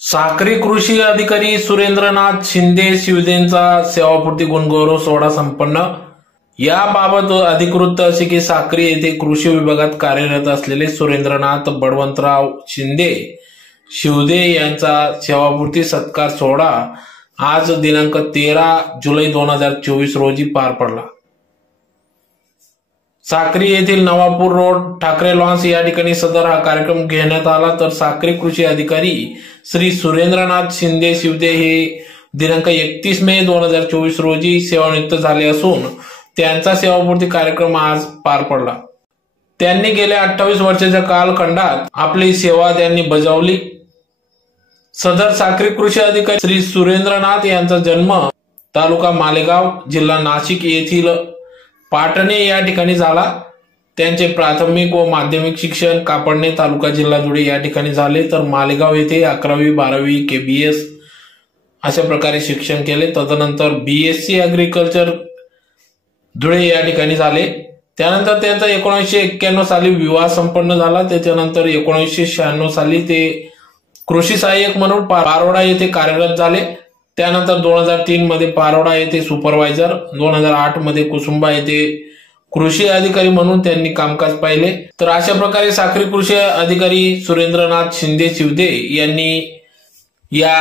साक्री कृषी अधिकारी सुरेंद्रनाथ शिंदे शिवसेनेचा सेवापूर्ती गुणगौरव सोहळा संपन्न. याबाबत अधिकृत असे की साक्री येथे कृषी विभागात कार्यरत असलेले सुरेंद्रनाथ बळवंतराव शिंदे शिवदे यांचा सेवापूर्ती सत्कार सोहळा आज दिनांक तेरा जुलै दोन हजार चोवीस रोजी पार पडला. साक्री येथील नवापूर रोड ठाकरे लॉन्स या ठिकाणी सदर हा कार्यक्रम घेण्यात आला. तर साक्री कृषी अधिकारी श्री सुरेंद्रनाथ शिंदे शिवदे हे दिनांक एकतीस मे दोन हजार चोवीस रोजी सेवानिवृत्त झाले असून त्यांचा सेवापूर्ती कार्यक्रम आज पार पडला. त्यांनी गेल्या अठ्ठावीस वर्षाच्या कालखंडात आपली सेवा त्यांनी बजावली. सदर साक्री कृषी अधिकारी श्री सुरेंद्रनाथ यांचा जन्म तालुका मालेगाव जिल्हा नाशिक येथील पाटणे या ठिकाणी झाला. त्यांचे प्राथमिक व माध्यमिक शिक्षण कापडणे तालुका जिल्हा धुळे या ठिकाणी झाले. तर मालेगाव येथे अकरावी बारावी के बी एस अशा प्रकारे शिक्षण केले. तदनंतर B S C agriculture Dhule या ठिकाणी झाले. त्यानंतर त्यांचा एकोणीसशे एक्क्याण्णव साली विवाह संपन्न झाला. त्याच्यानंतर एकोणीसशे शहाण्णव साली ते कृषी सहाय्यक म्हणून पारोडा येथे कार्यरत झाले. त्यानंतर दोन हजार तीन मध्ये पारोडा येथे सुपरवायझर दोन हजार आठमध्ये कुसुंबा येथे कृषी अधिकारी म्हणून त्यांनी कामकाज पाहिले. तर अशा प्रकारे साखरी कृषी अधिकारी सुरेंद्रनाथ शिंदे शिवदे यांनी या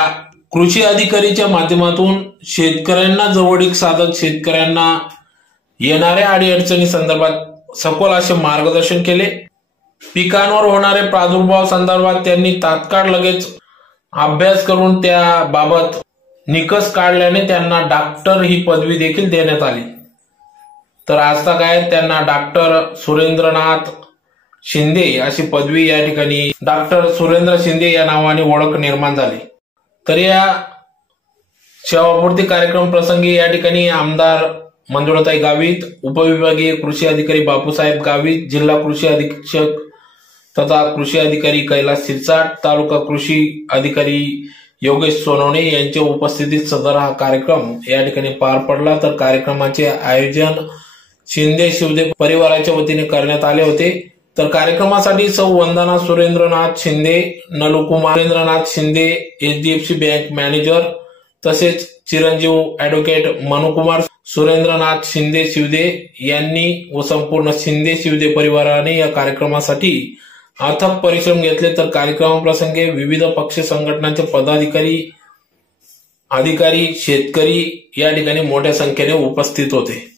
कृषी अधिकारीच्या माध्यमातून शेतकऱ्यांना जवळीक साधत शेतकऱ्यांना येणाऱ्या अडीअडचणी संदर्भात सखोल असे मार्गदर्शन केले. पिकांवर होणारे प्रादुर्भाव संदर्भात त्यांनी तात्काळ लगेच अभ्यास करून त्याबाबत निकष काढल्याने त्यांना डॉक्टर ही पदवी देखील देण्यात आली. तर आज काय? त्यांना डॉक्टर सुरेंद्रनाथ शिंदे अशी पदवी या ठिकाणी डॉक्टर सुरेंद्र शिंदे या नावाने ओळख निर्माण झाली. तर या सेवापूर्ती कार्यक्रम प्रसंगी या ठिकाणी आमदार मंजुळताई गावित उपविभागीय कृषी अधिकारी बापूसाहेब गावित जिल्हा कृषी अधीक्षक तथा कृषी अधिकारी कैलास सिरचाट तालुका कृषी अधिकारी योगेश सोनवणे यांच्या उपस्थितीत सदर हा कार्यक्रम या ठिकाणी पार पडला. तर कार्यक्रमाचे आयोजन शिंदे शिवदे परिवाराच्या वतीने करण्यात आले होते. तर कार्यक्रमासाठी Sau Vandana Surendranath Shinde Nalukumar Surendranath Shinde HDFC bank manager तसेच चिरंजीव अॅडव्होकेट मनुकुमार सुरेंद्रनाथ शिंदे शिवदे यांनी व संपूर्ण शिंदे शिवदे परिवाराने या कार्यक्रमासाठी अथक परिश्रम घेतले तर कार्यक्रमाप्रसंगी विविध पक्ष संघटनांचे पदाधिकारी अधिकारी शेतकरी या ठिकाणी मोठ्या संख्येने उपस्थित होते.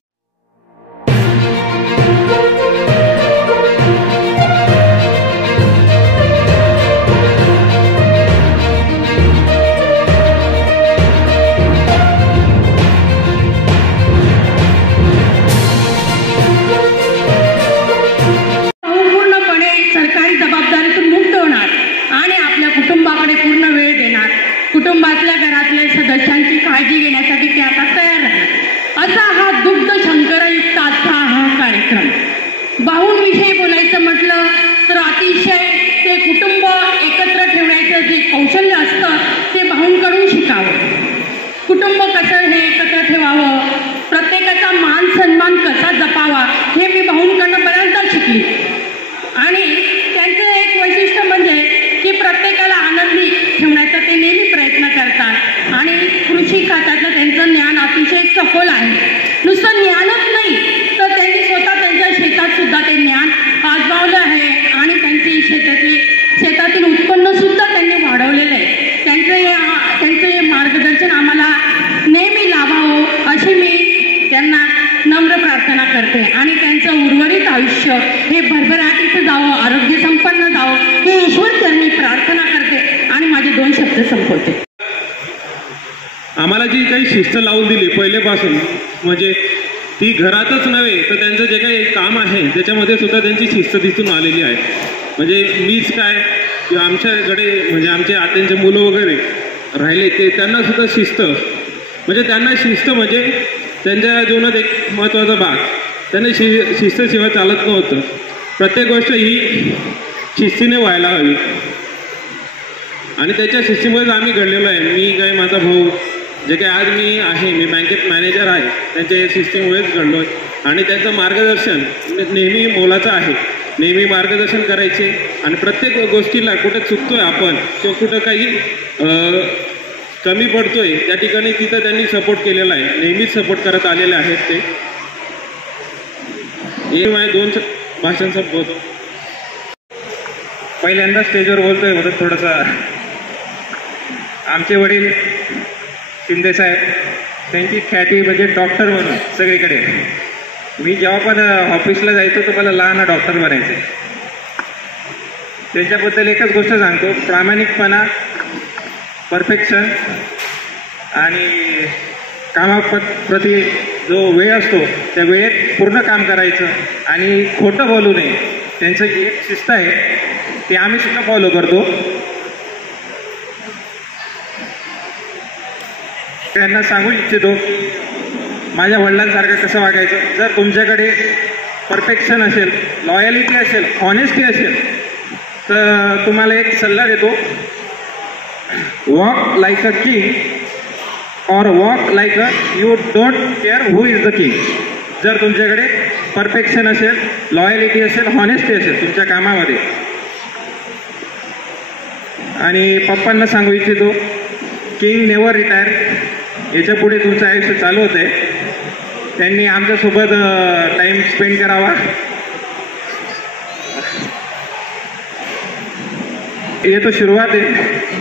कौशल्य असतं ते भाऊंकडून शिकावं. कुटुंब कसं हे एकत्र ठेवावं प्रत्येकाचा मान सन्मान कसा जपावा हे मी भाऊंकडनं बऱ्याचदा शिकली. आणि त्यांचं एक वैशिष्ट्य म्हणजे की प्रत्येकाला आनंदी ठेवण्याचा ते नेहमी प्रयत्न करतात. आणि कृषी खात्यातलं त्यांचं ज्ञान अतिशय सखोल आहे. नुसतं ज्ञानच नाही तर त्यांनी स्वतः त्यांच्या शेतात सुद्धा ते ज्ञान आजमावलं आहे. आणि त्यांची शेतातली शेतातील उत्पन्न सुद्धा आयुष्य हे भरभराटीचं जावं आरोग्य संपन्न जावं हे ईश्वर त्यांनी प्रार्थना करते आणि माझे दोन शब्द संपवते. आम्हाला जी काही शिस्त लावून दिली पहिलेपासून म्हणजे ती घरातच नव्हे तर त्यांचं जे काही काम आहे त्याच्यामध्ये सुद्धा त्यांची शिस्त दिसून आलेली आहे. म्हणजे मीच काय किंवा आमच्याकडे म्हणजे आमचे आत्यांचे मुलं वगैरे राहिले ते त्यांना सुद्धा शिस्त. म्हणजे त्यांना शिस्त म्हणजे त्यांच्या जीवनात एक महत्त्वाचा भाग. त्यांना शि शिस्तशिवाय चालत नव्हतं. प्रत्येक गोष्ट ही शिस्तीने व्हायला हवी. आणि त्याच्या शिस्तीमुळेच आम्ही घडलेलो आहे. मी काय माझा भाऊ जे काही आज मी आहे मी बँकेत मॅनेजर आहे त्यांच्या शिस्तीमुळेच घडलो आहे आणि त्यांचं मार्गदर्शन नेहमी मोलाचं आहे. नेहमी मार्गदर्शन करायचे. आणि प्रत्येक गोष्टीला कुठं चुकतोय आपण किंवा कुठं काही कमी पडतोय त्या ठिकाणी तिथं त्यांनी सपोर्ट केलेला आहे. नेहमीच सपोर्ट करत आलेले आहेत ते. हे माझे दोन स- भाषण संपवतो पहिल्यांदा स्टेजवर बोलतोय म्हणून थोडंसं आमचे वडील शिंदे साहेब त्यांची ख्याती म्हणजे डॉक्टर म्हणून सगळीकडे. मी जेव्हा पण ऑफिसला जायचो तर मला लहान डॉक्टर बनायचे त्यांच्याबद्दल एकच गोष्ट सांगतो प्रामाणिकपणा परफेक्शन आणि कामाप्रती जो वेळ असतो त्या वेळेत पूर्ण काम करायचं आणि खोटं बोलू नये. त्यांचं जी एक शिस्त आहे ते आम्ही सुद्धा फॉलो करतो. त्यांना सांगू इच्छितो माझ्या वडिलांसारखं कसं वागायचं? जर तुमच्याकडे परफेक्शन असेल लॉयलिटी असेल ऑनेस्टी असेल तर तुम्हाला एक सल्ला देतो. Walk like a king or walk like a you don't care who is the king जर तुमच्याकडे परफेक्शन असेल लॉयलिटी असेल हॉनेस्टी असेल तुमच्या कामामध्ये. आणि पप्पांना सांगू इच्छितो किंग नेवर रिटायर याच्यापुढे तुमचं आयुष्य चालू होतं आहे त्यांनी आमच्यासोबत टाईम स्पेंड करावा. येतो सुरुवात आहे.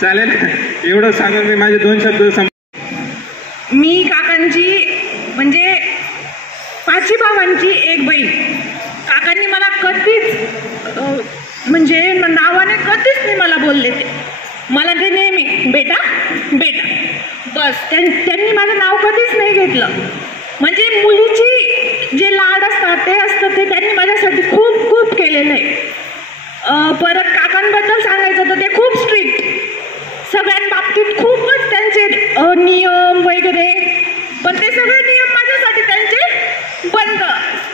चालेल. एवढं सांगून मी माझे दोन शब्द सम मी काकांची म्हणजे पाचवी भावांची एक बहीण. काकांनी मला कधीच म्हणजे नावाने कधीच मी मला बोलले ते. मला ते नेहमी बेटा बेटा. बस त्यां त्यांनी माझं नाव कधीच नाही घेतलं. म्हणजे मुलीची जे लाड असतात ते असतं ते त्यांनी माझ्यासाठी खूप खूप केलेलं आहे. परत काकांबद्दल सांगायचं तर ते खूप स्ट्रिक्ट सगळ्यांबाबतीत खूपच त्यांचे अ, नियम वगैरे. पण ते सगळे नियम माझ्यासाठी त्यांचे बंद.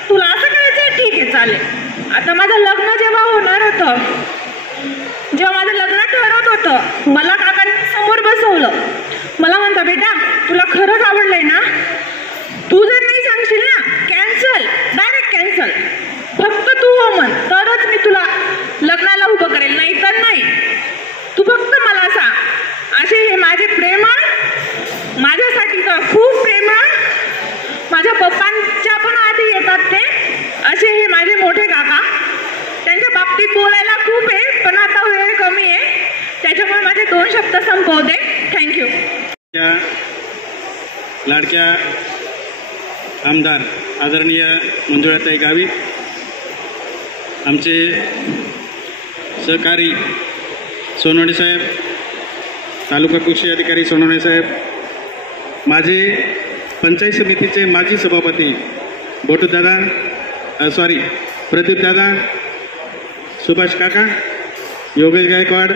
तुला असं करायचं ठीक आहे चालेल. आता माझं लग्न जेव्हा होणार होतं जेव्हा माझं लग्न ठरत होतं मला काकांनी समोर बसवलं. मला म्हणता बेटा तुला खरंच आवडलंय ना तू जर नाही सांगशील ना कॅन्सल डायरेक्ट कॅन्सल फक्त तू हो म्हण तरच मी तुला लग्नाला उभं करेल नाही तर नाही तू फक्त मला सांग असे हे माझे प्रेमळ माझ्यासाठी तर खूप प्रेमळ माझ्या पप्पांच्या पण आधी येतात ते असे हे माझे मोठे काका त्यांच्या बाबतीत बोलायला खूप आहे पण आता वेळ कमी आहे त्याच्यामुळे माझे दोन शब्द थँक्यू लाडक्या आमदार आदरणीय मंजुळाताई गावी आमचे सहकारी सोनवणे साहेब तालुका कृषी अधिकारी सोनवणे साहेब माझे पंचायत समितीचे माजी सभापती बोटूदादा सॉरी प्रदीपदादा सुभाष काका योगेश गायकवाड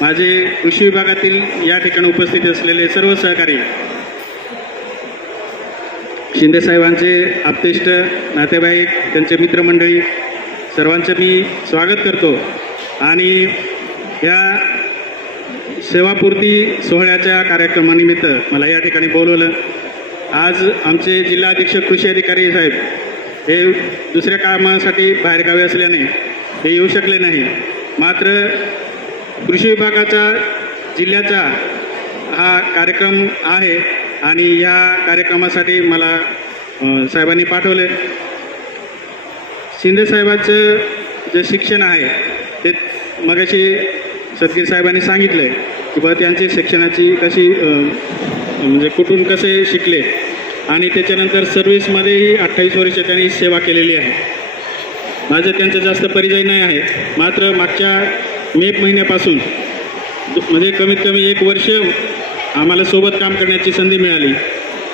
माझे कृषी विभागातील या ठिकाणी उपस्थित असलेले सर्व सहकारी शिंदेसाहेबांचे आप्तेष्ट नातेवाईक त्यांचे मित्रमंडळी सर्वांचं मी स्वागत करतो. आणि या सेवापूर्ती सोहळ्याच्या कार्यक्रमानिमित्त मला या ठिकाणी बोलवलं. आज आमचे जिल्हा अधीक्षक कृषी अधिकारी साहेब हे दुसऱ्या कामासाठी बाहेरगावी असल्याने हे येऊ शकले नाही. मात्र कृषी विभागाचा जिल्ह्याचा हा कार्यक्रम आहे आणि या कार्यक्रमासाठी मला साहेबांनी पाठवले. शिंदे साहेबांचं जे शिक्षण आहे ते मगाशी सदगीर साहेबांनी सांगितलं आहे की बा त्यांची शिक्षणाची कशी म्हणजे कुठून कसे शिकले आणि त्याच्यानंतर सर्व्हिसमध्येही अठ्ठावीस वर्ष त्यांनी सेवा केलेली आहे. माझं त्यांचा जास्त परिचय नाही आहे मात्र मागच्या मे महिन्यापासून म्हणजे कमीत कमी एक वर्ष आम्हाला सोबत काम करण्याची संधी मिळाली.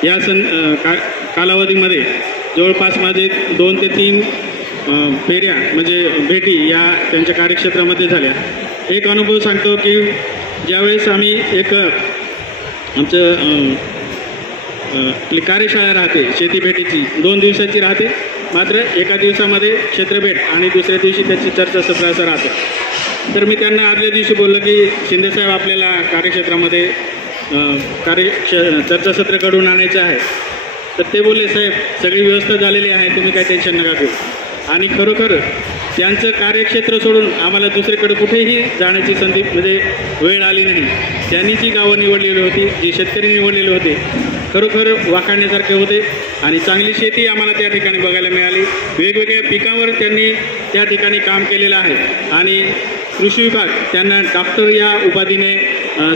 या सं का कालावधीमध्ये जवळपास माझे दोन ते तीन फेऱ्या म्हणजे भेटी या त्यांच्या कार्यक्षेत्रामध्ये झाल्या. एक अनुभव सांगतो की ज्यावेळेस आम्ही एक आमचं आपली कार्यशाळा राहते शेती भेटीची दोन दिवसाची राहते. मात्र एका दिवसामध्ये क्षेत्रभेट आणि दुसऱ्या दिवशी त्याची चर्चासत्र असं राहते. तर मी त्यांना आदल्या दिवशी बोललं की शिंदेसाहेब आपल्याला कार्यक्षेत्रामध्ये कार्य चर्चासत्र घडवून आणायचं आहे. तर ते बोलले साहेब सगळी व्यवस्था झालेली आहे तुम्ही काय टेन्शन नका घेऊ. आणि खरोखर त्यांचं कार्यक्षेत्र सोडून आम्हाला दुसरीकडे कुठेही जाण्याची संधी म्हणजे वेळ आली नाही. त्यांनी जी गावं निवडलेली होती जी शेतकरी निवडलेले होते खरोखर वाखाणण्यासारखे होते आणि चांगली शेती आम्हाला त्या ठिकाणी बघायला मिळाली. वेगवेगळ्या पिकांवर त्यांनी त्या ठिकाणी काम केलेलं आहे. आणि कृषी विभाग त्यांना डॉक्टर या उपाधीने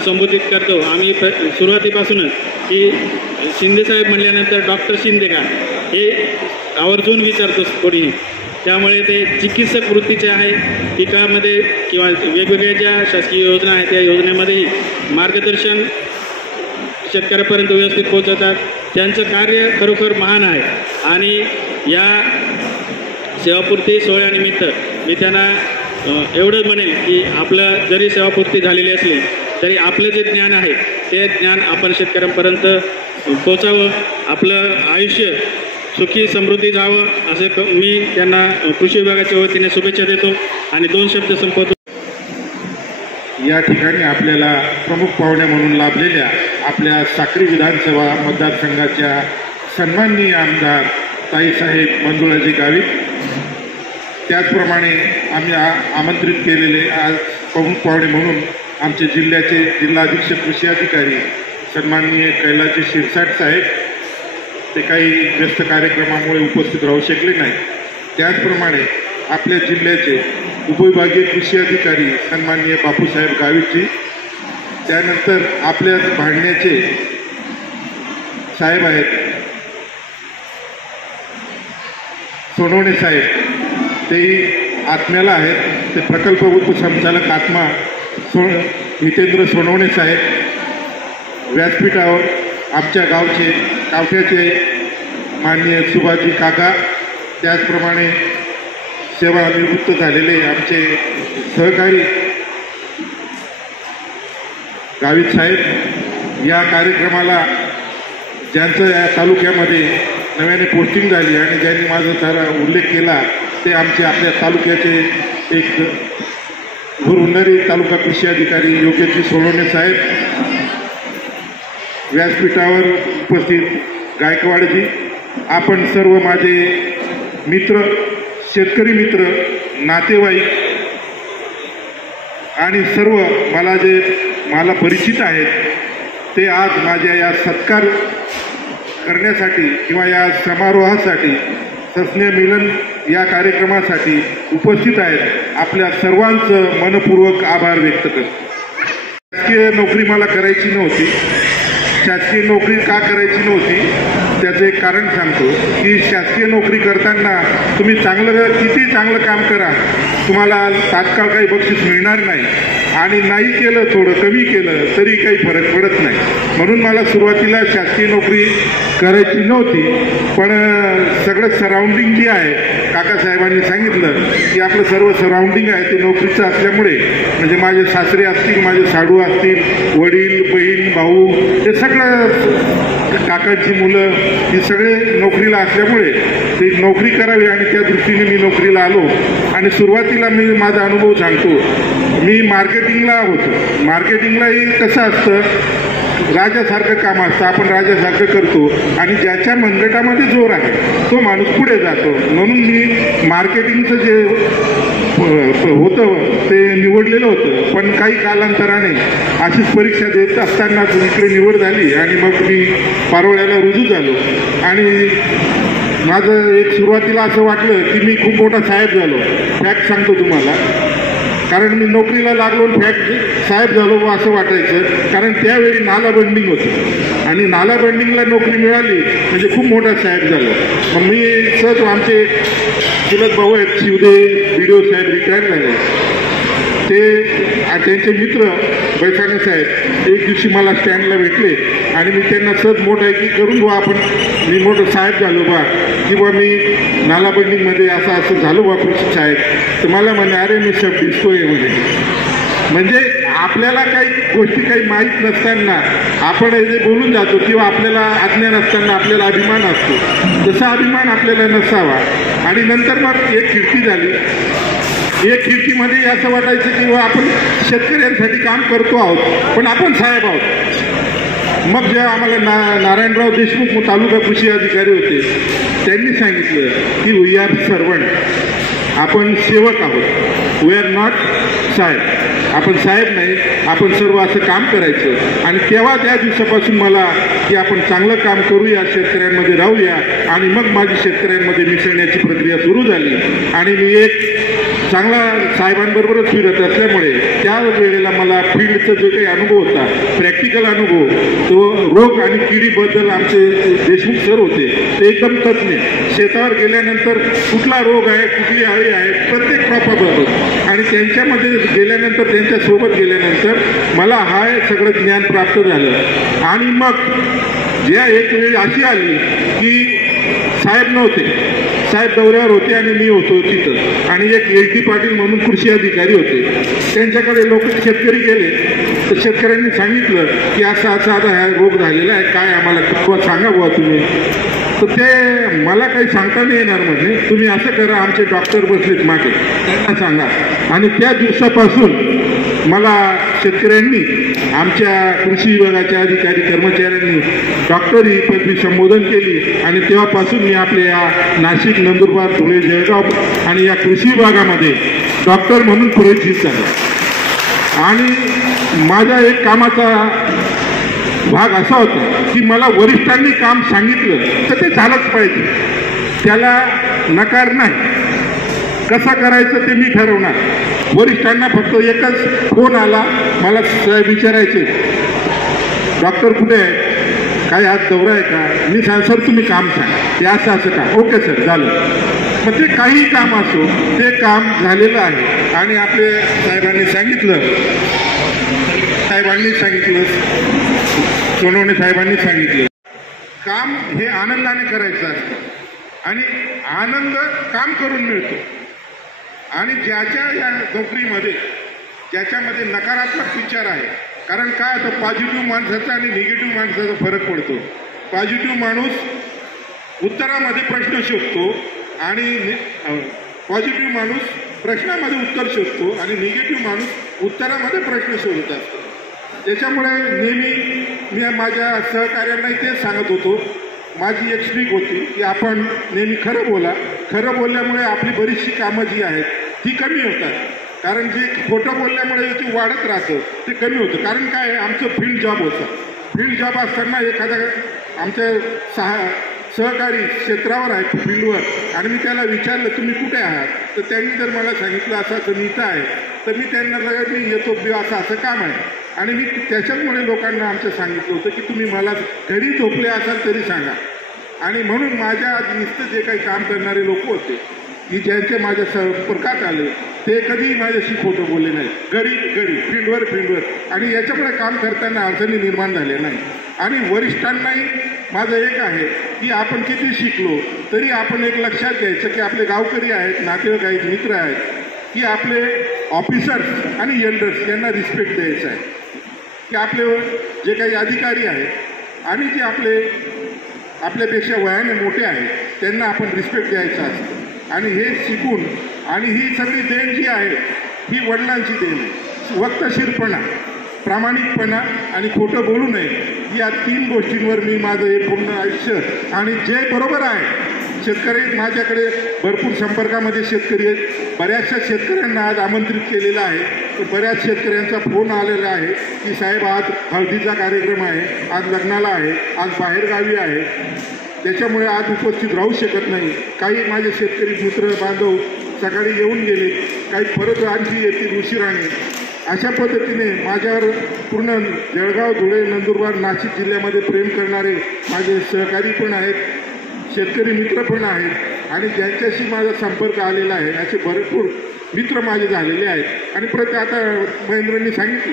संबोधित करतो. आम्ही प्र सुरुवातीपासूनच की शिंदेसाहेब म्हणल्यानंतर डॉक्टर शिंदे का? हे आवर्जून विचारतो कोणीही त्यामुळे ते चिकित्सक वृत्तीचे आहे. पिकामध्ये किंवा वेगवेगळ्या ज्या शासकीय योजना आहेत त्या योजनेमध्येही मार्गदर्शन शेतकऱ्यापर्यंत व्यवस्थित पोहोचवतात. त्यांचं कार्य खरोखर महान आहे. आणि या सेवापूर्ती सोहळ्यानिमित्त मी त्यांना एवढंच म्हणेन की आपलं जरी सेवापूर्ती झालेली असली तरी आपलं जे ज्ञान आहे ते ज्ञान आपण शेतकऱ्यांपर्यंत पोचावं आपलं आयुष्य सुखी समृद्धी जावं असे क- मी त्यांना कृषी विभागाच्या वतीने शुभेच्छा देतो. आणि दोन शब्द संपवतो. या ठिकाणी आपल्याला प्रमुख पाहुण्या म्हणून लाभलेल्या आपल्या साक्री विधानसभा मतदारसंघाच्या सन्माननीय आमदार ताईसाहेब मंजुळाजी गावित. त्याचप्रमाणे आम्ही आ- आमंत्रित केलेले आज प्रमुख पाहुणे म्हणून आमचे जिल्ह्याचे जिल्हा अधीक्षक कृषी अधिकारी सन्माननीय कैलाजी शिरसाट साहेब. ते काही व्यस्त कार्यक्रमामुळे उपस्थित राहू शकले नाही त्याचप्रमाणे आपल्या जिल्ह्याचे उपविभागीय कृषी अधिकारी सन्माननीय बापूसाहेब गावितजी त्यानंतर आपल्या भांडण्याचे साहेब आहेत. सोनवणे साहेब. तेही आत्म्याला आहेत. ते प्रकल्प उपसंचालक आत्मा सो हितेंद्र सोनवणे साहेब. व्यासपीठावर आमच्या गावचे कावठ्याचे माननीय सुभाजी काका. त्याचप्रमाणे सेवानिवृत्त झालेले आमचे सहकारी गावित साहेब या कार्यक्रमाला ज्यांचं या तालुक्यामध्ये नव्याने पोस्टिंग झाली आणि ज्यांनी माझा सारा उल्लेख केला ते आमचे आपल्या तालुक्याचे एक हुरुंदरी तालुका कृषी अधिकारी योगेशजी सोळवणे साहेब व्यासपीठावर उपस्थित गायकवाडजी आपण सर्व माझे मित्र शेतकरी मित्र नातेवाईक आणि सर्व मला जे मला परिचित आहेत ते आज माझ्या या सत्कार करण्यासाठी किंवा या समारोहासाठी सस्ने मिलन या कार्यक्रमासाठी उपस्थित आहेत. आपल्या सर्वांचं मनपूर्वक आभार व्यक्त करतो. शासकीय नोकरी मला करायची नव्हती. शासकीय नोकरी का करायची नव्हती? त्याचं एक कारण सांगतो की शासकीय नोकरी करताना तुम्ही चांगलं किती चांगलं काम करा तुम्हाला तात्काळ काही बक्षीस मिळणार नाही. आणि नाही केलं थोडं कमी केलं तरी काही फरक पडत नाही. म्हणून मला सुरुवातीला शासकीय नोकरी करायची नव्हती पण सगळं सराउंडिंग जे आहे काकासाहेबांनी सांगितलं की आपलं सर्व सराउंडिंग आहे ते नोकरीचं असल्यामुळे म्हणजे माझे सासरे असतील माझे साडू असतील वडील बहीण भाऊ हे सगळं काकांची मुलं ही सगळे नोकरीला असल्यामुळे ती नोकरी करावी आणि त्या दृष्टीने मी नोकरीला आलो. आणि सुरुवातीला मी माझा अनुभव सांगतो. मी मार्केटिंगला होतो. मार्केटिंगलाही कसं असतं राजासारखं काम असतं आपण राजासारखं करतो आणि ज्याच्या मनगटामध्ये जोर आहे तो माणूस पुढे जातो. म्हणून मी मार्केटिंगचं जे होतं ते निवडलेलं होतं. पण काही कालांतराने अशीच परीक्षा देत असताना इकडे निवड झाली आणि मग मी पारोळ्याला रुजू झालो. आणि माझं एक सुरुवातीला असं वाटलं की मी खूप मोठा साहेब झालो. फॅक्ट सांगतो तुम्हाला. कारण मी नोकरीला लागलो फॅक्ट साहेब झालो बुवा असं वाटायचं. कारण त्यावेळी नाला बंडिंग होतं. आणि नाला बंडिंगला नोकरी मिळाली म्हणजे खूप मोठा साहेब झालो. मग मी सहज आमचे चुलत भाऊ आहेत शिवदे बी साहेब रिटायर झाले ते आ- त्यांचे मित्र बैसाणे साहेब एक दिवशी मला स्टँडला भेटले आणि मी त्यांना सहज मोठं आहे की करून बा आपण मी मोठं साहेब झालो बा किंवा मी नालाबंदीमध्ये असं असं झालो बा कृषी साहेब. तर मला म्हणे अरे मी सब दिसतोय म्हणे. म्हणजे आपल्याला काही गोष्टी काही माहीत नसताना आपण हे जे बोलून जातो किंवा आपल्याला अज्ञान असताना आपल्याला अभिमान असतो तसा अभिमान आपल्याला नसावा. आणि नंतर मग एक खिडकी झाली. एक खिडकीमध्ये असं वाटायचं की बुवा आपण शेतकऱ्यांसाठी काम करतो आहोत पण आपण साहेब आहोत. मग जेव्हा आम्हाला ना नारायणराव देशमुख तालुका कृषी अधिकारी होते त्यांनी सांगितलं की वी आर सर्वंट आपण सेवक आहोत. वी आर नॉट साहेब. आपण साहेब नाही. आपण सर्व असं काम करायचं. आणि तेव्हा त्या दिवसापासून मला की आपण चांगलं काम करूया शेतकऱ्यांमध्ये राहूया आणि मग माझी शेतकऱ्यांमध्ये मिसळण्याची प्रक्रिया सुरू झाली. आणि मी एक चांगला साहेबांबरोबरच फिरत असल्यामुळे त्या वेळेला मला फील्डचा जो काही अनुभव होता प्रॅक्टिकल अनुभव तो रोग आणि किडीबद्दल आमचे देशमुख सर होते ते एकदम तज्ज्ञ. शेतावर गेल्यानंतर कुठला रोग आहे कुठली आळी आहे प्रत्येक क्रॉपाबद्दल आणि त्यांच्यामध्ये गेल्यानंतर त्यांच्यासोबत गेल्यानंतर मला हा सगळं ज्ञान प्राप्त झालं. आणि मग ज्या एक वेळ अशी आली की साहेब नव्हते. साहेब दौऱ्यावर होते आणि मी होतो तिथं. आणि एक एल टी पाटील म्हणून कृषी अधिकारी होते. त्यांच्याकडे लोक शेतकरी गेले. तर शेतकऱ्यांनी सांगितलं की असं असं आता हा रोग झालेला आहे. काय आम्हाला किंवा सांगा बुवा तुम्ही. तर ते मला काही सांगता नाही येणार म्हणजे तुम्ही असं करा आमचे डॉक्टर बसलेत मागे. त्यांना सांगा. आणि त्या दिवसापासून मला शेतकऱ्यांनी आमच्या कृषी विभागाच्या अधिकारी कर्मचाऱ्यांनी डॉक्टर ही पदवी संबोधन केली आणि तेव्हापासून मी आपल्या या नाशिक नंदुरबार धुळे जळगाव आणि या कृषी विभागामध्ये डॉक्टर म्हणून प्रयत्नित झालो आणि माझा एक कामाचा भाग असा होता की मला वरिष्ठांनी काम सांगितलं तर ते झालंच पाहिजे. त्याला नकार नाही. कसा करायचं ते मी ठरवणार. वरिष्ठांना फक्त एकच फोन आला मला विचारायचे? डॉक्टर कुठे आहे? काय आज दौरा आहे का? मी सांग सर तुम्ही काम सांग. ते असं असं का ओके सर झालं. मग ते काही काम असो ते काम झालेलं आहे. आणि आपले साहेबांनी सांगितलं. साहेबांनी सांगितलं. सोनवणे साहेबांनी सांगितलं. काम हे आनंदाने करायचं असतं. आणि आनंद काम करून मिळतो. आणि ज्याच्या या नोकरीमध्ये ज्याच्यामध्ये नकारात्मक विचार आहे. कारण काय आता पॉझिटिव्ह माणसाचा आणि निगेटिव्ह माणसाचा फरक पडतो. पॉझिटिव्ह माणूस उत्तरामध्ये प्रश्न शोधतो आणि पॉझिटिव्ह माणूस प्रश्नामध्ये उत्तर शोधतो आणि निगेटिव्ह माणूस उत्तरामध्ये प्रश्न शोधत असतो. त्याच्यामुळे नेहमी मी माझ्या सहकार्यांनाही तेच सांगत होतो. माझी एक स्ट्रीक होती की आपण नेहमी खरं बोला. खरं बोलल्यामुळे आपली बरीचशी कामं जी आहेत ती कमी होतात. कारण जे खोटं बोलल्यामुळे जे वाढत राहतं. ते कमी होतं. कारण काय आहे? आमचं फील्ड जॉब होतं. फील्ड जॉब असताना एखाद्या आमच्या सहा सहकारी क्षेत्रावर आहे फील्डवर. आणि मी त्याला विचारलं तुम्ही कुठे आहात? तर त्यांनी जर मला सांगितलं असं असं मी आहे. तर मी त्यांना लगेच मी येतो बी असं असं काम आहे. आणि मी त्याच्यामुळे लोकांना आमचं सांगितलं होतं की तुम्ही मला घरी झोपले असाल तरी सांगा. आणि म्हणून माझ्या नुसतं जे काही काम करणारे लोक होते. की ज्यांचे माझ्या संपर्कात आले ते कधीही माझ्याशी खोटं बोलले नाही घरी घरी फील्डवर फील्डवर आणि याच्यामुळे काम करताना अडचणी निर्माण झाल्या नाही आणि वरिष्ठांनाही माझं एक आहे की आपण किती शिकलो तरी आपण एक लक्षात घ्यायचं की आपले गावकरी आहेत नातेवाईक आहेत मित्र आहेत की आपले ऑफिसर्स आणि यंडर्स यांना रिस्पेक्ट द्यायचा आहे. की आपले जे काही अधिकारी आहेत आणि जे आपले आपल्यापेक्षा वयाने मोठे आहेत त्यांना आपण रिस्पेक्ट द्यायचा असतो. आणि हे शिकून आणि ही सगळी देण जी आहे ही वडिलांची देण आहे. वक्तशीरपणा प्रामाणिकपणा आणि खोटं बोलू नये या तीन गोष्टींवर मी माझं हे पूर्ण आयुष्य आणि जे बरोबर आहे शेतकरी माझ्याकडे भरपूर संपर्कामध्ये शेतकरी आहेत. बऱ्याचशा शेतकऱ्यांना आज आमंत्रित केलेलं आहे. तर बऱ्याच शेतकऱ्यांचा फोन आलेला आहे की साहेब आज हळदीचा कार्यक्रम आहे आज लग्नाला आहे आज बाहेरगावी आहे. त्याच्यामुळे आज उपस्थित राहू शकत नाही. काही माझे शेतकरी मित्र बांधव सकाळी येऊन गेले. काही परत आणखी येतील उशिराने. अशा पद्धतीने माझ्यावर पूर्ण जळगाव धुळे नंदुरबार नाशिक जिल्ह्यामध्ये प्रेम करणारे माझे सहकारी पण आहेत शेतकरी मित्र पण आहेत आणि ज्यांच्याशी माझा संपर्क आलेला आहे असे भरपूर मित्र माझे झालेले आहेत. आणि परत आता महेंद्रांनी सांगितलं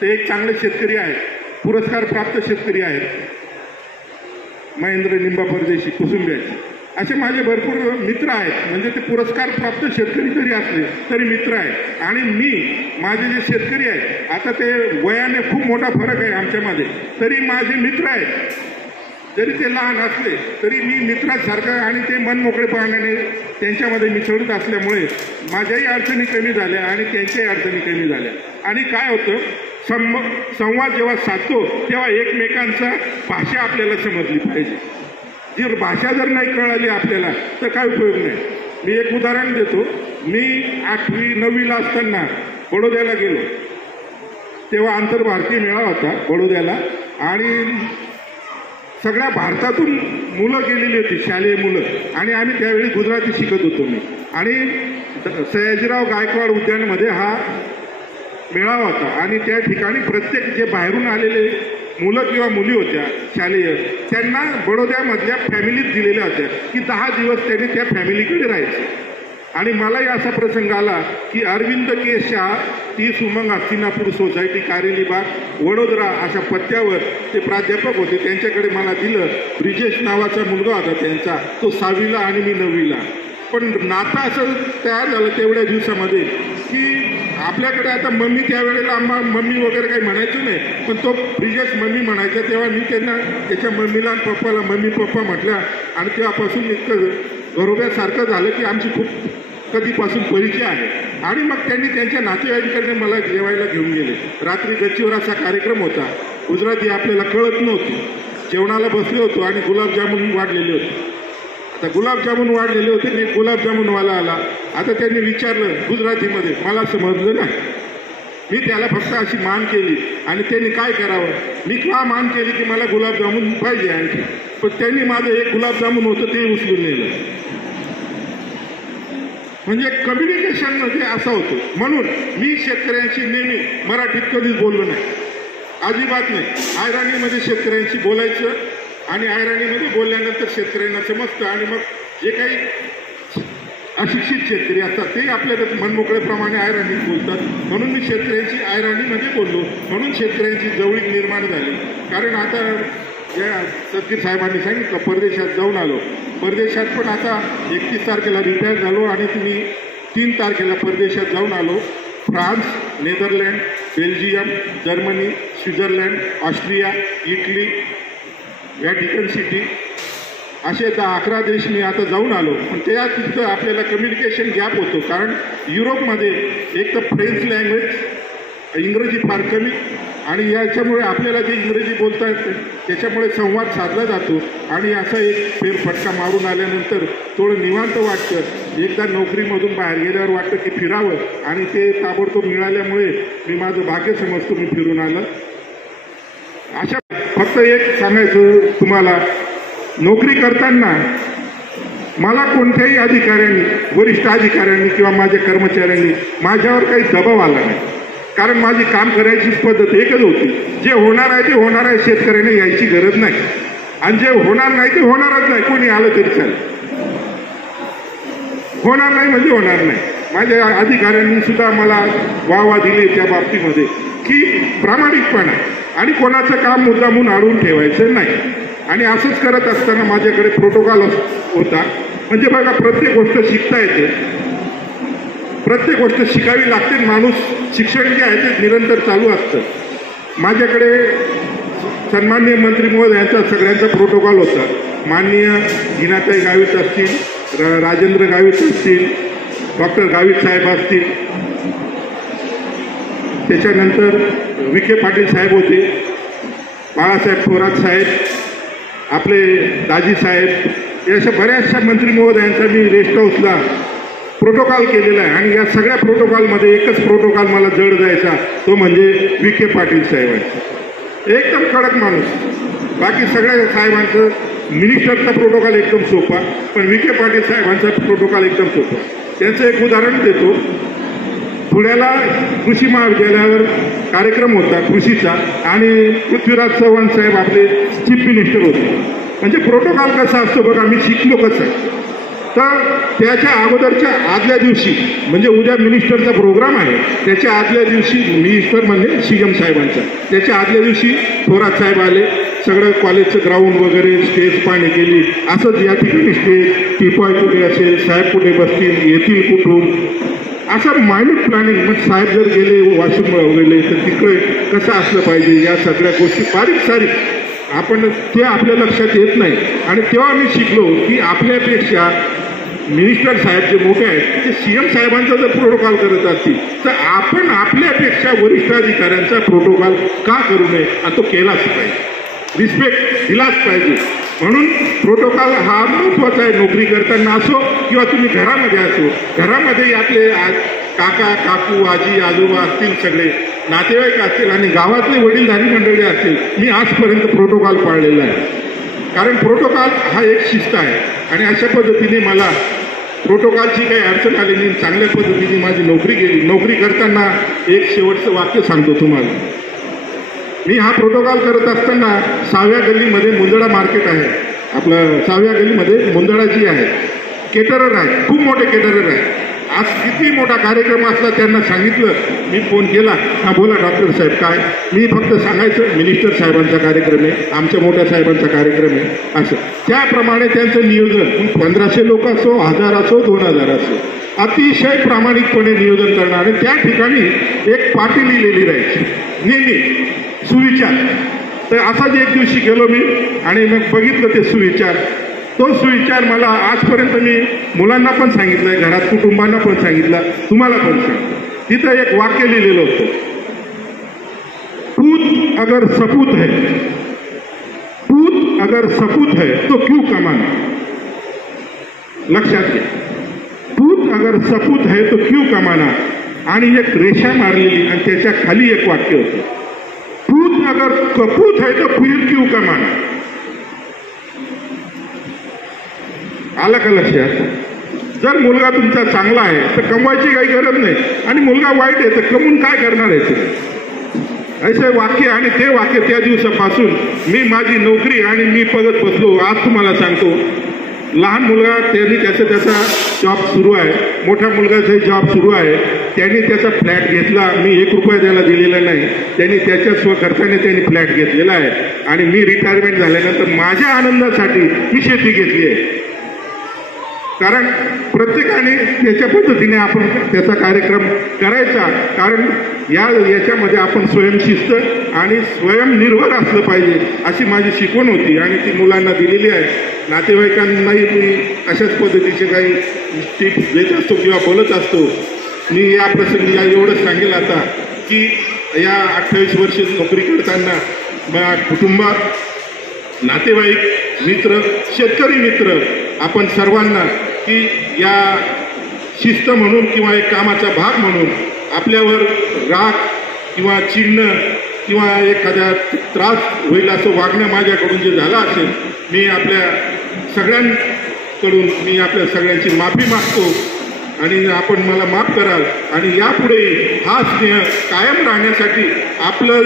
ते एक चांगले शेतकरी आहेत पुरस्कार प्राप्त शेतकरी आहेत. महेंद्र निंबा परदेशी कुसुंब्याची. असे माझे भरपूर मित्र आहेत. म्हणजे ते पुरस्कार प्राप्त शेतकरी जरी असले तरी मित्र आहेत. आणि मी माझे जे शेतकरी आहेत आता ते वयाने खूप मोठा फरक आहे आमच्यामध्ये तरी माझे मित्र आहेत. जरी ते लहान असले तरी मी मित्रासारखं आणि ते मनमोकळे पाहण्याने त्यांच्यामध्ये मिसळत असल्यामुळे माझ्याही अडचणी कमी झाल्या आणि त्यांच्याही अडचणी कमी झाल्या. आणि काय होतं? सम संवाद जेव्हा साधतो तेव्हा एकमेकांचा भाषा आपल्याला समजली पाहिजे. जी भाषा जर नाही कळाली आपल्याला तर काय उपयोग नाही. मी एक उदाहरण देतो. मी आठवी नववीला असताना बडोद्याला गेलो. तेव्हा आंतरभारतीय मेळा होता बडोद्याला. आणि सगळ्या भारतातून मुलं गेलेली होती शालेय मुलं. आणि आम्ही त्यावेळी गुजराती शिकत होतो मी. आणि सयाजीराव गायकवाड उद्यानमध्ये हा मेळावा होता. आणि त्या ठिकाणी प्रत्येक जे बाहेरून आलेले मुलं किंवा मुली होत्या शालेय त्यांना बडोद्यामधल्या फॅमिलीत दिलेल्या होत्या की दहा दिवस त्यांनी त्या फॅमिलीकडे राहायचे. आणि मलाही असा प्रसंग आला की अरविंद के शाह ती सुमंग हस्तिनापूर सोसायटी कारेली बाग वडोदरा अशा पत्त्यावर ते प्राध्यापक होते. त्यांच्याकडे मला दिलं. ब्रिजेश नावाचा मुलगा होता त्यांचा. तो सहावीला आणि मी नववीला. पण नातं असं तयार झालं तेवढ्या दिवसामध्ये की आपल्याकडे आता मम्मी त्यावेळेला आम्हा मम्मी वगैरे काही म्हणायचं नाही पण तो ब्रिजेश मम्मी म्हणायचा तेव्हा मी त्यांना त्याच्या मम्मीला आणि पप्पाला मम्मी पप्पा म्हटल्या आणि तेव्हापासून इतकं घरोब्यासारखं झालं की आमची खूप कधीपासून परिचय आहे. आणि मग त्यांनी त्यांच्या नातेवाईकांकडे मला जेवायला घेऊन गेले. रात्री गच्चीवर असा कार्यक्रम होता. गुजराती आपल्याला कळत नव्हती. जेवणाला बसले होतो आणि गुलाबजामुन वाढलेले होते. तर गुलाबजामुन वाढलेले होते मी गुलाबजामुनवाला आला. आता त्यांनी विचारलं गुजरातीमध्ये. मला समजलं ना मी त्याला फक्त अशी मान केली. आणि त्यांनी काय करावं? मी का मान केली की मला गुलाबजामुन पाहिजे आणखी. पण त्यांनी माझं एक गुलाबजामुन होतं ते उचलून नेलं. म्हणजे कम्युनिकेशन म्हणजे असं होतं. म्हणून मी शेतकऱ्यांशी नेहमी मराठीत कधीच बोललो नाही. अजिबात नाही. आयराणीमध्ये शेतकऱ्यांशी बोलायचं आणि आयराणीमध्ये बोलल्यानंतर शेतकऱ्यांना समजतं आणि मग जे काही अशिक्षित शेतकरी असतात ते आपल्या मनमोकळेप्रमाणे आयराणीत बोलतात. म्हणून मी शेतकऱ्यांची आयराणीमध्ये बोललो. म्हणून शेतकऱ्यांची जवळीक निर्माण झाली. कारण आता या सदगीर साहेबांनी सांगितलं परदेशात जाऊन आलो. परदेशात पण आता एकतीस तारखेला रिटायर झालो आणि तुम्ही तीन तारखेला परदेशात जाऊन आलो. France Netherlands Belgium Germany Switzerland Austria Italy या सिटी असे दहा अकरा देश मी आता जाऊन आलो. पण त्या तिथं आपल्याला कम्युनिकेशन गॅप होतो. कारण युरोपमध्ये एक तर फ्रेंच लँग्वेज इंग्रजी फार कमी. आणि याच्यामुळे आपल्याला जे इंग्रजी बोलता येते त्याच्यामुळे संवाद साधला जातो. आणि असा एक फेरफटका मारून आल्यानंतर थोडं निवांत वाटतं. एकदा नोकरीमधून बाहेर गेल्यावर वाटतं की फिरावं. आणि ते ताबडतोब मिळाल्यामुळे मी माझं भाग्य समजतो मी फिरून आलं. अशा फक्त एक सांगायचं तुम्हाला. नोकरी करताना मला कोणत्याही अधिकाऱ्यांनी वरिष्ठ अधिकाऱ्यांनी किंवा माझ्या कर्मचाऱ्यांनी माझ्यावर काही दबाव आला नाही. कारण माझी काम करायची पद्धत एकच होती. जे होणार आहे ते होणार आहे शेतकऱ्याने यायची गरज नाही. आणि जे होणार नाही ते होणारच नाही. कोणी आलं तरी चालेल. होणार नाही म्हणजे होणार नाही. माझ्या अधिकाऱ्यांनी सुद्धा मला वावा दिली त्या बाबतीमध्ये. की प्रामाणिकपणा. आणि कोणाचं काम मुद्दामून अडवून ठेवायचं नाही. आणि असंच करत असताना माझ्याकडे प्रोटोकॉल होता. म्हणजे बघा प्रत्येक गोष्ट शिकता येते. प्रत्येक गोष्ट शिकावी लागते. माणूस शिक्षण जे आहे ते निरंतर चालू असतं. माझ्याकडे सन्माननीय मंत्री महोदयांचा सगळ्यांचा प्रोटोकॉल होता. माननीय हिनाताई गावित असतील राजेंद्र गावित असतील डॉक्टर गावित साहेब असतील त्याच्यानंतर विखे पाटील साहेब होते. बाळासाहेब थोरात साहेब आपले दाजी साहेब अशा बऱ्याचशा मंत्री महोदयांचा मी रेस्ट हाऊसला प्रोटोकॉल केलेला आहे. आणि या सगळ्या प्रोटोकॉलमध्ये एकच प्रोटोकॉल मला जड जायचा तो म्हणजे विखे पाटील साहेबांचा. एकदम कडक माणूस. बाकी सगळ्या साहेबांचं मिनिस्टरचा प्रोटोकॉल एकदम सोपा पण विखे पाटील साहेबांचा प्रोटोकॉल एकदम सोपा. त्यांचं एक उदाहरण देतो. पुण्याला कृषी महाविद्यालयावर कार्यक्रम होता कृषीचा. आणि पृथ्वीराज चव्हाण साहेब आपले चीफ मिनिस्टर होते. म्हणजे प्रोटोकॉल कसा असतो बघा मी शिकलो कसं. तर त्याच्या अगोदरच्या आदल्या दिवशी म्हणजे उद्या मिनिस्टरचा प्रोग्राम आहे त्याच्या आदल्या दिवशी मिनिस्टर म्हणजे सीएम साहेबांचा. त्याच्या आदल्या दिवशी थोरात साहेब आले सगळं कॉलेजचं ग्राउंड वगैरे स्टेज पाणी केली. असंच या ठिकाणी स्टेज टिपाय कुठे असेल साहेब कुठे बसतील येतील कुठून? असं मायन्यूट प्लॅनिंग मग साहेब जर गेले वॉशरूम गेले तर तिकडे कसं असलं पाहिजे? या सगळ्या गोष्टी बारीक सारीक. आपण ते आपल्या लक्षात येत नाही. आणि तेव्हा आम्ही शिकलो की आपल्यापेक्षा मिनिस्टर साहेब जे मोठे आहेत ते सी एम साहेबांचा जर प्रोटोकॉल करत असतील तर आपण आपल्यापेक्षा वरिष्ठ अधिकाऱ्यांचा प्रोटोकॉल का करू नये? आणि तो केलाच पाहिजे. रिस्पेक्ट दिलाच पाहिजे. म्हणून प्रोटोकॉल हा महत्त्वाचा आहे. नोकरी करताना असो किंवा तुम्ही घरामध्ये असो. घरामध्ये आपले काका काकू आजी आजोबा असतील सगळे नातेवाईक असतील आणि गावातले वडीलधारी मंडळी असतील मी आजपर्यंत प्रोटोकॉल पाळलेला आहे. कारण प्रोटोकॉल हा एक शिस्त आहे. आणि अशा पद्धतीने मला प्रोटोकॉलची काही अडचण आली नाही. चांगल्या पद्धतीने माझी नोकरी गेली. नोकरी करताना एक शेवटचं वाक्य सांगतो तुम्हाला. मी हा प्रोटोकॉल करत असताना सहाव्या गल्लीमध्ये मुंदडा मार्केट आहे. आपलं सहाव्या गल्लीमध्ये मुंदडा जी आहे केटरर आहे खूप मोठे केटरर आहे. आज किती मोठा कार्यक्रम असला त्यांना सांगितलं मी फोन केला. हा बोला डॉक्टर साहेब काय? मी फक्त सांगायचं मिनिस्टर साहेबांचा कार्यक्रम आहे आमच्या मोठ्या साहेबांचा कार्यक्रम आहे असं. त्याप्रमाणे त्यांचं नियोजन पंधराशे लोक असो हजार असो दोन हजार असो अतिशय प्रामाणिकपणे नियोजन करणार. आणि त्या ठिकाणी एक पाटी लिहिलेली राहायची. नेहमी. सुविचार. तर असाच एक दिवशी गेलो मी आणि मग बघितलं ते सुविचार. तो सुविचार मला आजपर्यंत मी मुलांना पण सांगितलंय घरात कुटुंबांना पण सांगितलं तुम्हाला पण सांगतो तिथं एक वाक्य लिहिलेलं होतं. पूत अगर सपूत है पूत अगर सपूत है तो क्यों कमान? लक्षात घ्या. पूत अगर सपूत है तो क्यों कमाना? आणि एक रेषा मारलेली आणि त्याच्याखाली एक वाक्य होतं. सरकार कपूत है तो फिर क्यों कमाना आलं का लक्षात जर मुलगा तुमचा चांगला आहे तर कमवायची काही गरज नाही आणि मुलगा वाईट आहे तर कमवून काय करणार आहे तुम्ही असे वाक्य आणि ते वाक्य त्या दिवसापासून मी माझी नोकरी आणि मी पगत बसलो आज तुम्हाला सांगतो लहान मुलगा त्यांनी त्याचा त्याचा जॉब सुरू आहे. मोठा मुलगाचा जॉब सुरू आहे त्यांनी त्याचा फ्लॅट घेतला. मी एक रुपया त्याला दिलेला नाही. त्यांनी त्याच्या स्वखर्चाने त्यांनी फ्लॅट घेतलेला आहे. आणि मी रिटायरमेंट झाल्यानंतर माझ्या आनंदासाठी मी शेती घेतली आहे. कारण प्रत्येकाने त्याच्या पद्धतीने आपण त्याचा कार्यक्रम करायचा. कारण या याच्यामध्ये आपण स्वयंशिस्त आणि स्वयंनिर्भर असलं पाहिजे अशी माझी शिकवण होती आणि ती मुलांना दिलेली आहे. नातेवाईकांनाही मी अशाच पद्धतीचे काही टिप्स देत असतो किंवा बोलत असतो. मी या प्रसंगी या एवढंच सांगेल आता की या अठ्ठावीस वर्ष नोकरी करताना माझ्या कुटुंबात नातेवाईक मित्र शेतकरी मित्र आपण सर्वांना की या शिस्त म्हणून किंवा एक कामाचा भाग म्हणून आपल्यावर राग किंवा चिन्ह किंवा एखाद्या त्रास होईल असं वागणं माझ्याकडून जे झालं असेल मी आपल्या सगळ्यांकडून मी आपल्या सगळ्यांची माफी मागतो आणि आपण मला माफ कराल. आणि यापुढे हा स्नेह कायम राहण्यासाठी आपलं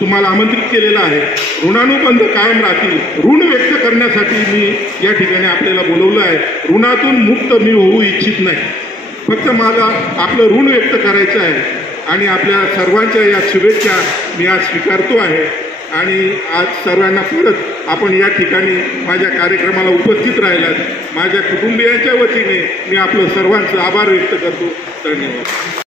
तुम्हाला आमंत्रित केलेलं आहे. ऋणानुबंध कायम राहतील. ऋण व्यक्त करण्यासाठी मी या ठिकाणी आपल्याला बोलवलं आहे. ऋणातून मुक्त मी होऊ इच्छित नाही. फक्त मला आपलं ऋण व्यक्त करायचं आहे. आणि आपल्या सर्वांच्या या शुभेच्छा मी आज स्वीकारतो आहे. आणि आज सर्वांना परत आपण या ठिकाणी माझ्या कार्यक्रमाला उपस्थित राहिलात. माझ्या कुटुंबियांच्या वतीने मी आपलं सर्वांचं आभार व्यक्त करतो. धन्यवाद.